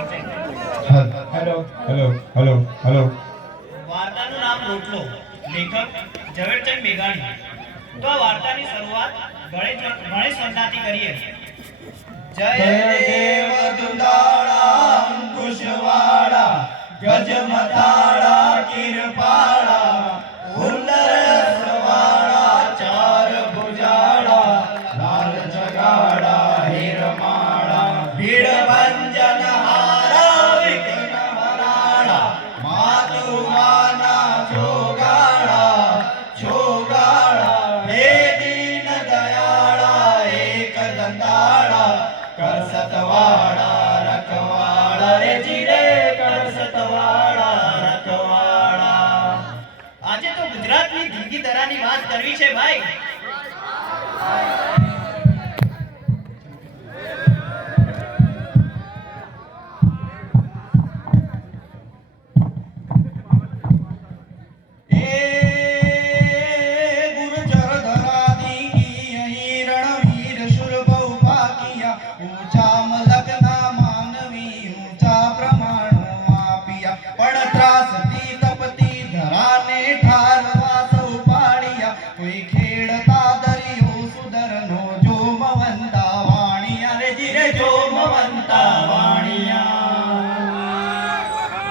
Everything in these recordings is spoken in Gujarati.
Hello hello hello hello. વાર્તાનું નામ રોટલો, લેખક ઝવેરચંદ મેઘાણી. તો આ વાર્તાની શરૂઆત ગણેશ વંદનાથી કરીએ. જય દેવ દુલાળા અંકુશવાળા ગજમથાળા કિરપાળા ઉલ્લસવાળા ચાર ભુજાળા લાલ જગાડા હિરમાળા ભીડભંજન હારા વિઘ્ન હરાળા માતુમાના છોગાળા છોગાળા હે દીન દયાળા એક દંતાળા કરસતવાળા રખવાળા રે જીરે કરસતવાળા રખવાળા. આજે તો ગુજરાતની ધીંગી ધરાની વાત કરવી છે ભાઈ.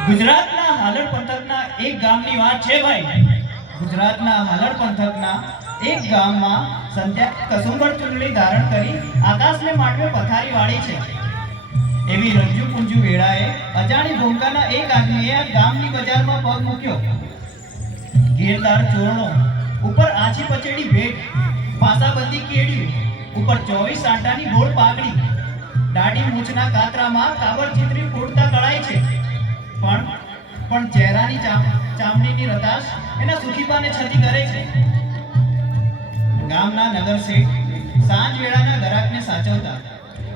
ગુજરાતના હાલડ પંથકના એક ગામની વાત છે ભાઈ. ગુજરાતના હાલડ પંથકના એક ગામમાં સંધ્યા કસુંબર ચૂંદડી ધારણ કરી આકાશને માંડવે પથારી વાળી છે. એવી રંજુ પુંજુ વેળાએ અજાણી ભૂમકાના એક આદમીએ આ ગામની બજારમાં પગ મૂક્યો. ઘેરદાર ચોરણો ઉપર આછી પચેડી ભેટ, પાસાબંધી કેડિયું ઉપર 24 આંટાની ગોળ પાઘડી, દાઢી મૂછના કાતરામાં કાબર ચિત્રી ફૂટતા કળાય છે. પણ ચહેરાની ચામડીની રતાશ એના સુખીપાને છતી કરે છે. ગામના નગર શેઠ સાંજ વેળાના ગ્રાહકને સાચવતા,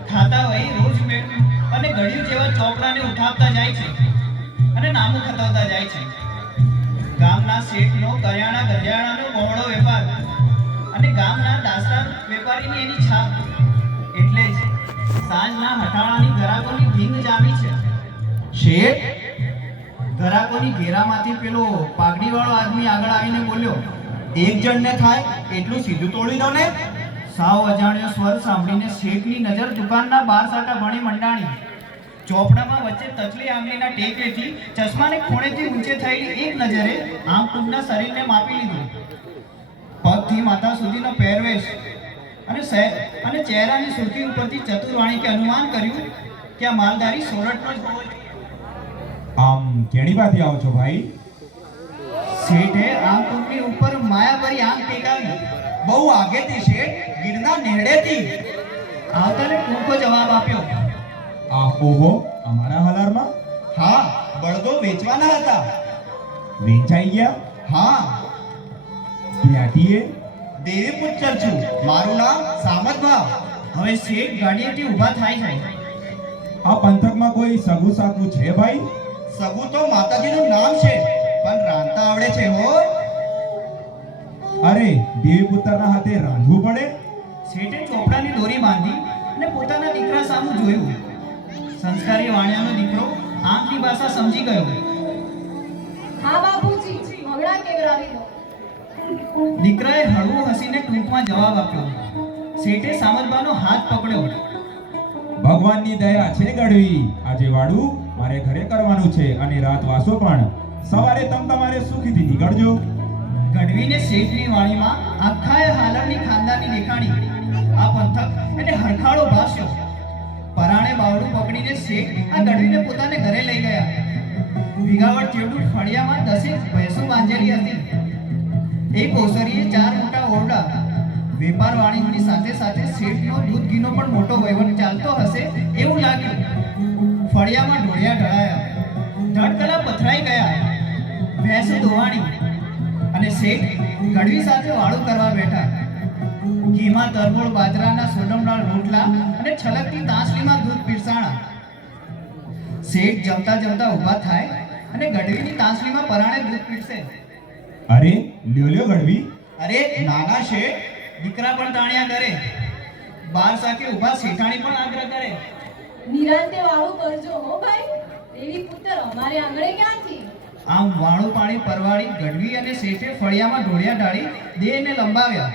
ખાતા વહી રોજ મેળ અને ઘડિયું જેવા ચોપડાને ઉઠાવતા જાય છે અને નામું ખતાવતા જાય છે. ગામના શેઠનો કરિયાણા ગરિયાણાનો બહોળો વેપાર અને ગામના દાસ્તાર વેપારીની એની છાપ, એટલે જ સાંજના હટાણાની ગ્રાહકોની ધીંગ જામી છે. શેઠ ગ્રાહકોની ઘેરામાંથી પેલો પાઘડીવાળો આદમી આગળ આવીને બોલ્યો, એક જણને થાય એટલું સીધું તોડી દો ને. સાવ અજાણ્યો સ્વર સાંભળીને શેઠની નજર દુકાનના 12 સાટા ભણી મંડાણી. ચોપડામાં વચ્ચે તચલી આંગળીના ટેકેથી ચશ્માને ખૂણેથી ઊંચે થયેલી એક નજરે આમ ટૂંકના શરીરને માપી લીધું. પગથી માથા સુધીનો પહેરવેશ અને ચહેરાની સુરખી ઉપરથી ચતુર્વાણીકે અનુમાન કર્યું કે આ માલધારી સોરઠનો જ હોવો જોઈએ. આમ કેણી બાથી આવો છો ભાઈ? શેઠે આમ ટૂંકની ઉપર માયાભરી આંખ ટેકાવી. બહુ આગેથી શેઠ, ગીરના નેહડેથી. આવતાને ટૂંકો જવાબ આપ્યો. આ ઓહો, અમારા હલારમાં હા, બળદો વેચવાના હતા. વેચાઈ ગયા? હા, જ્ઞાતિએ દેવી પુત્ર છું. મારું નામ સામતભા. હવે શેઠ ગાડીએથી ઊભા થાય છે. આ પંથકમાં કોઈ સગુ સાકુ છે ભાઈ? સગુ તો માતાજીનું નામ છે, પણ રાંધતા આવડે છે હો. અરે, દેવી પુત્રના હાથે રાંધવું પડે? શેઠે ચોપડાની દોરી બાંધી અને પોતાના દીકરા સામે જોયું. સંસ્કારી વાણિયાનો દીકરો આંખની ભાષા સમજી ગયો. હા બાપુજી, હમણાં કેવડાવી દો. દીકરાએ હળવું હસીને ટૂંકમાં જવાબ આપ્યો. શેઠે સામતબાનો હાથ પકડ્યો. ભગવાનની દયા છે ગઢવી. આજે વાડું મારે ઘરે કરવાનું છે અને રાત વાસો પણ. સવારે તમારે સુખીથી નીકળજો. ગઢવીને શેઠની વાણીમાં આખાએ હાલરની ખાનદાની દેખાણી. આ પંથક એને હરખાળો ભાસ્યો. પરાણે બાવડું પકડીને શેઠ આ ગઢવીને પોતાને ઘરે લઈ ગયા. વિગાવટ જેવડું ફળિયામાં 10 ભેંસો બાંધેલી હતી. એક ઓસરીએ 4 મોટા ઓરડા. વેપાર વાણિજ્યની સાથે સાથે શેઠનો દૂધ ઘીનો પણ મોટો વહીવટ ચાલતો હશે એવું લાગ્યું. ફળિયામાં ઢોળિયા ઢળાયા, ધડકલા પથરાઈ ગયા, ભેંસો ધોવાણી અને શેઠ ગઢવી સાથે વાળું કરવા બેઠા. ઘીમાં તરબોળ બાજરાના સોડમડાળ રોટલા અને છલકતી તાંસલીમાં દૂધ પીરસાણા. શેઠ જમતા જમતા ઊભા થાય અને ગઢવીની તાંસલીમાં પરાણે દૂધ પીરસે. અરે, લ્યો ગઢવી. અરે નાના શેઠ, દીકરા પણ તાણ્યા કરે. 12 સાકે ઊભા શેઠાણી પણ આગ્રહ કરે. નિરાંતે વાળું કરજો હો ભાઈ. અમારે આંગણે ક્યાંથી? આમ વાણું પાણી પરવાળી ગઢવી અને શેઠે ફળિયામાં ઢોળિયા ઢાળી દેહને લંબાવ્યા.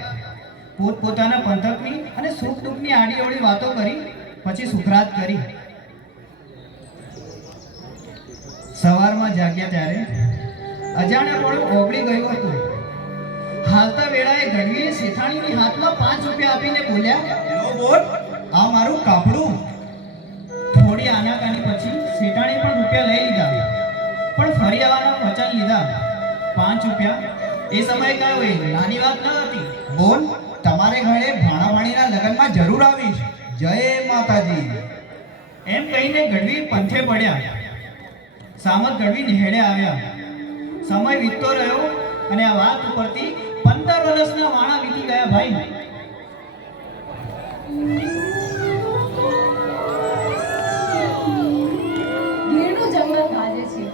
પોતપોતાના પંથકની અને સુખ દુઃખની આડી અવળી વાતો કરી પછી સુખરાત કરી. સવારમાં જાગ્યા ત્યારે અજાણ્યાપણું ઓગળી ગયું હતું. હાલતા વેળાએ ગઢવીએ શેઠાણીની હાથમાં 5 રૂપિયા આપીને બોલ્યા, લો બોલ, આ મારું કાપડું. થોડી આનાકાની પછી શેઠાણી પણ રૂપિયા લઈ લીધા, પણ ફરી આવવાના વચન લીધા. 5 રૂપિયા એ સમયે કાંઈ નાની વાત ન હતી. બોલ, તમારે ઘરે ભાણાભાણીના લગ્નમાં જરૂર આવીશ. જય માતાજી. એમ કહીને ગઢવી પંથે પડ્યા. સામત ગઢવી નેહડે આવ્યા. સમય વીતતો રહ્યો અને આ વાત ઉપરથી 15 વર્ષના વાણા વીતી ગયા ભાઈ. ગીરનું જંગલ ગાજે છે,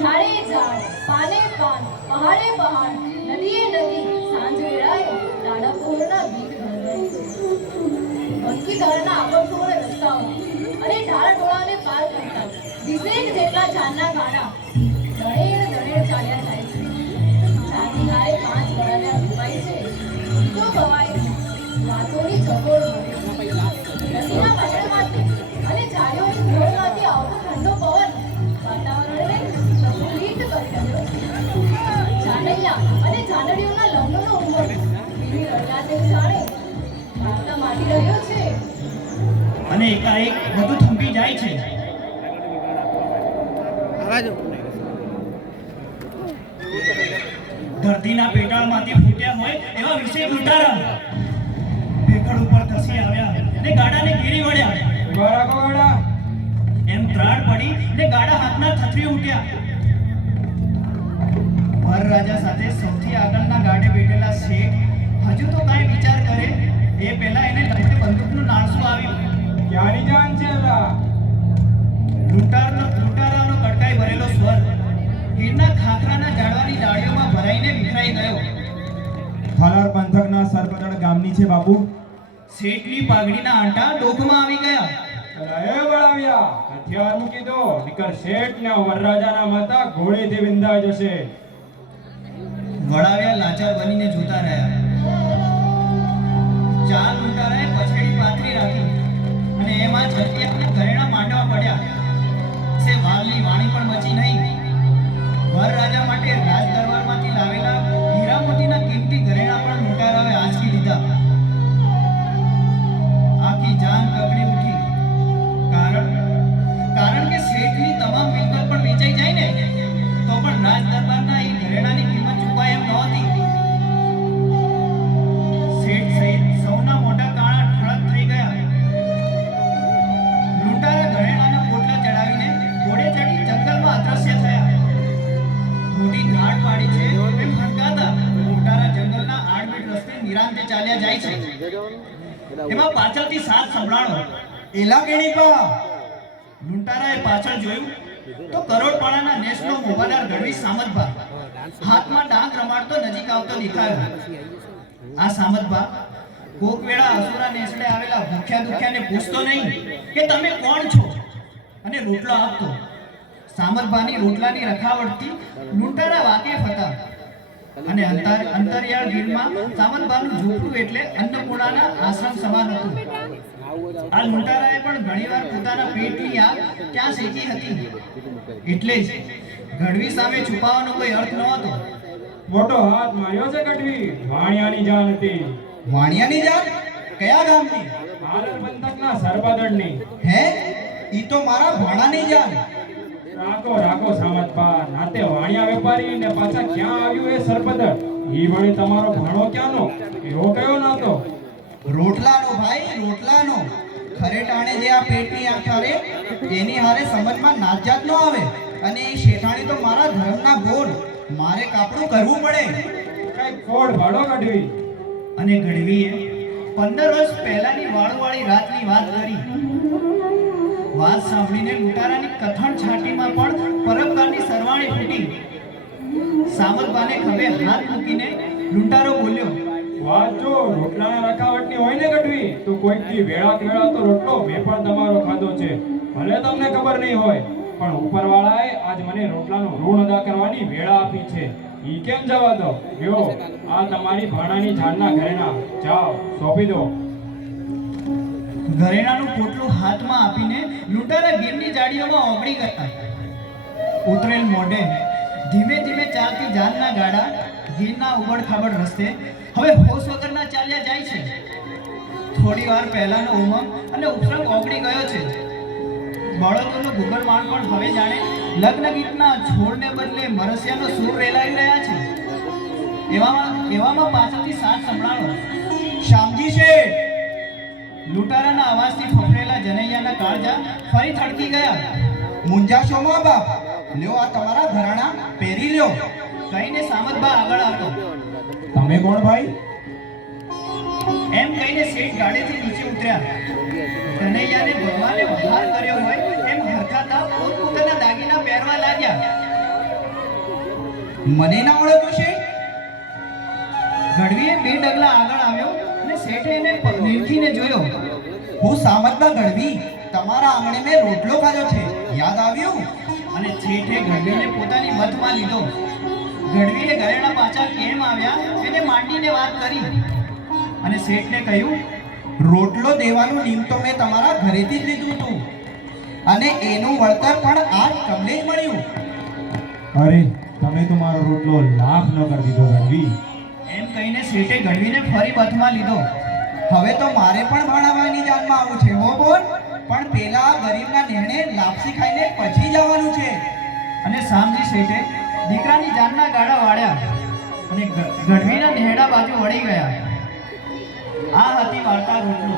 ઝાડે ઝાડ, પાને પાન, પહાડે પહાડ, નદીએ નદી, સાંજ વેળાએ દાડા પોરના ગીત ગરજે છે. બંકી ધારના આકર્ષણોને રસ્તાઓ અને ઢાળ ઢોળાને પાર કરતા 20 જેટલા જાનના ગાડા દળેડ દળેડ ચાલ્યા જાય છે. જાની હારે 5 વડાવ્યા રૂપાય છે, ગીતો ગવાય છે, વાતોની ચકોળ વળે છે. રસીના પગડમાંથી અને ઝાડીઓની ધૂળમાંથી આવતો ઠંડો પવન વાતાવરણને પ્રફુલ્લિત કરી રહ્યો છે. જાનૈયા અને જાનડીઓના લગ્નનો ઉમંગ એવી રડગાતે જાણે વાર્તા માંડી રહ્યો છે. અને એકાએક બધું થંભી જાય છે. ધરતીના પેટાળમાંથી ફૂટ્યા હોય એવા વિશે લૂંટારા ભેખડ ઉપર ધસી આવ્યા ને ગાડાને ઘેરી વળ્યા. એમ ત્રાડ પડી ને ગાડા હાથના થથરી ઉઠ્યા. વરરાજા સાથે સૌથી આગળના ગાડે બેઠેલા શેઠ હજુ તો કાંઈ વિચાર કરે એ પહેલા એને લગતે બંદૂકનું નાણસું આવ્યું. ક્યાંની જાન છે એલા? લૂંટારાનો કડકાઈ ભરેલો સ્વર ગીરના ખાખરાના ઝાડવાની ડાળીઓમાં ભરાઈને વિખરાઈ ગયો. ફાલાર પંથકના સરપતળ ગામની છે બાપુ. શેઠની પાઘડીના આંટા ડોકમાં આવી ગયા. એ વળાવ્યા, હથિયાર મૂકી દો, નીકર શેઠ ને વરરાજાના માતા ઘોડેથી વિંધાઈ જશે. વળાવ્યા લાચાર બનીને જોતા રહ્યા. ચાર લૂંટારાએ પછેડી પાથરી રાખી અને એમાં છત્રીયા ઘરેણા માંડવા પડ્યા. સે વાલની વાણી પણ બચી નહીં. વરરાજા માટે રાજ દરબારમાંથી લાવેલા હીરા મોતીના કિંમતી ઘરેણા પણ લૂંટારાએ આંચકી લીધા. આખી જાન કકડી ઉઠી. કારણ કે શેઠની તમામ મિલકત પણ વેચાઈ જાય ને તો પણ રાજ દરબારના એ ઘરેણાની કિંમત ચૂકવાય એમ નહોતી. શેઠ સહિત સૌના મોટા કાણા ઠળક થઈ ગયા. લૂંટારા ઘરેણાના પોટલા ચડાવીને ઘોડે ચડી જંગલમાં અદ્રશ્ય થયા. મોટી ઘાટ પાડી છે એમ હરકાતા લૂંટારા જંગલના આડમેટ રસ્તે નિરાંતે ચાલ્યા જાય છે. એમાં પાછળથી સાથ સંભળાણો. એલા કેણીપા, લૂંટારાએ પાછળ જોયું તો કરોડપાડાના નેસનો મોભાદાર ગઢવી સામતભા હાથમાં ડાંગ રમાડતો નજીક આવતો દેખાયો. આ સામતભા કોક વેળા અસુરા નેસડે આવેલા ભૂખ્યા દુખ્યાને પૂછતો નહીં કે તમે કોણ છો અને રોટલો આપતો. સામતભાની રોટલાની રખાવટથી લૂંટારા વાકેફ હતા અને અંતરિયાળ ગીરમાં સામતભાનું ઝૂંપડું એટલે અન્નપૂર્ણાના આશ્રમ સમાન હતું. આ લૂંટારાએ પણ ઘણીવાર પોતાના પેટની આગ ત્યાં શેકી હતી. એટલે જ ગઢવી સામે છુપાવાનો કોઈ અર્થ નહોતો. મોટો હાથ માર્યો છે ગઢવી. વાણિયાની જાન હતી. વાણિયાની જાન? કયા ગામની? ફાલાર પંથકના સરપતળની. હે, ઈ તો મારા ભાણાની જાન. રાખો સામતભા, નાતે વાણિયા વેપારી ને પાછા ક્યાં આવ્યું એ સરપતળ? ઈ વળી તમારો ભાણો ક્યાંનો? એવો કયો નાતો? રોટલાનો ભાઈ, રોટલાનો. ખરે ટાણે જે આ પેટની આગ ઠારે એની હારે સમજમાં નાતજાત ન આવે. અને એ શેઠાણી તો મારા ધર્મના બોલ. મારે કાપડું કરવું પડે. કઈ ફોડ ભાડો ગઢવી. અને ગઢવીએ 15 વર્ષ પહેલાની વાળુવાળી રાતની વાત કરી. વાત સાંભળીને લૂંટારાની કથન છાતીમાં પણ પરબકારની સરવાણી ફૂટી. સામતબાને ખભે હાથ મૂકીને લૂંટારો બોલ્યો, વાત જો રોટલાના રખાવટની હોય ને ગઢવી, તો કોઈકથી વેળા તો રોટલો મેં પણ તમારો ખાધો છે. ભલે તમને ખબર નહીં હોય, પણ ઉપરવાળાએ આજ મને રોટલાનું ઋણ અદા કરવાની વેળા આપી છે. ઈ કેમ જવા દો? લ્યો, આ તમારી ભાણાની જાનના ઘરેણા. જાઓ, સોંપી દો. ઘરેણાનું પોટલું હાથમાં આપીને લૂંટારા ગીરની જાળીઓમાં ઓગળી ગયા. ઉતરેલ મોઢે ધીમે ધીમે ચાલતી જાનના ગાડા ગીરના ઉબડ-ખાબડ રસ્તે હવે હોશ વગરના ચાલ્યા જાય છે. થોડી વાર પહેલાનો ઉમંગ અને ઉપસંગ ઓગળી ગયો છે. બળદોનો ઘૂઘરમાળ પણ હવે જાણે લગ્ન ગીતના છોડને બદલે મરસિયાનો સૂર રેલાઈ રહ્યા છે. એવામાં પાછળથી સાથ સંભળાણો. શામજી શેઠ, લૂંટારાના અવાજથી ફફડેલા જનૈયાના કાળજા ફરી થડકી ગયા. મુંજાશો માં બાપ. લ્યો આ તમારા ઘરાણા, પહેરી લ્યો. કહીને સામતબા આગળ આવતો. તમે કોણ ભાઈ? એમ કહીને શેઠ ગાડીથી નીચે ઉતર્યા. કનૈયાને ભગવાને વહાર કર્યો હોય એમ હરખાતા પોતપોતાના દાગીના પહેરવા લાગ્યા. મને ના ઓળખ્યો શેઠ? ગઢવીએ બે ડગલા આગળ આવ્યો અને શેઠે એને નીરખીને જોયો. હું સામતબા ગઢવી, તમારા આંગણે મેં રોટલો ખાધો છે, યાદ આવ્યું? અને શેઠે ગઢવીને પોતાની મતમાં લીધો. ગઢવીએ ઘરેણા પાછા કેમ આવ્યા એને માંડીને વાત કરી અને શેઠને કહ્યું, રોટલો દેવાનું નિયમ તો મેં તમારા ઘરેથી જ લીધું હતું અને એનું વળતર પણ આ તમને જ મળ્યું. અરે, તમે તો મારો રોટલો લાખ ન કરી દીધો ગઢવી. એમ કહીને શેઠે ગઢવીને ફરી મતમાં લીધો. હવે તો મારે પણ ભાણાભાઈની જાનમાં આવવું છે હો બોલ, પણ પેલા ગરીબના નેહણે લાપસી ખાઈને પછી જવાનું છે. અને શામજી શેઠે દીકરાની જાનના ગાડા વાળ્યા અને ગઢવીના નેહડા બાજુ વળી ગયા. આ હતી વાર્તા રોટલો.